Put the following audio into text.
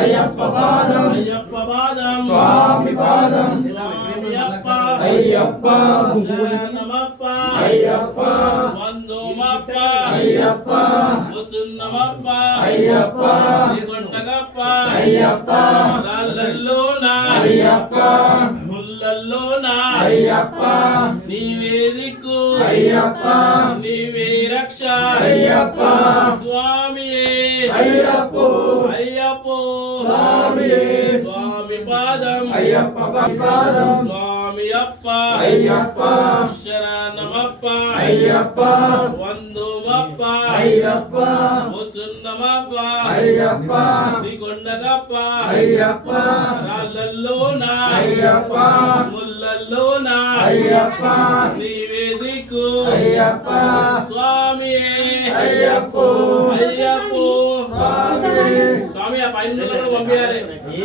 అయ్యప్ప పాదం అయ్యప్ప పాదం స్వామి పాదం స్వామియప్ప అయ్యప్ప శరణమప్ప అయ్యప్ప వందోమప్ప అయ్యప్ప వసున్నమప్ప అయ్యప్ప శ్రీకొండగప్ప అయ్యప్ప రాళ్ళల్లోన అయ్యప్ప ముళ్ళల్లోన అయ్యప్ప నీవే దిక్కు అయ్యప్ప నీవే రక్ష అయ్యప్ప స్వామియే అయ్యప్పో అయ్యప్పో స్వామియే స్వామి పాదం అయ్యప్ప పాదం స్వామి అప్ప అయ్యప్ప శరణమప్ప అయ్యప్ప వందోమప్ప అయ్యప్ప వసున్నమప్ప అయ్యప్ప శ్రీకొండగప్ప అయ్యప్ప రాళ్ళల్లోన అయ్యప్ప ముళ్ళల్లోన అయ్యప్ప నీవే దిక్కు అయ్యప్ప స్వామియే అయ్యప్పో అయ్యప్పో స్వామియే స్వామి ఆ పైన పంపించాలి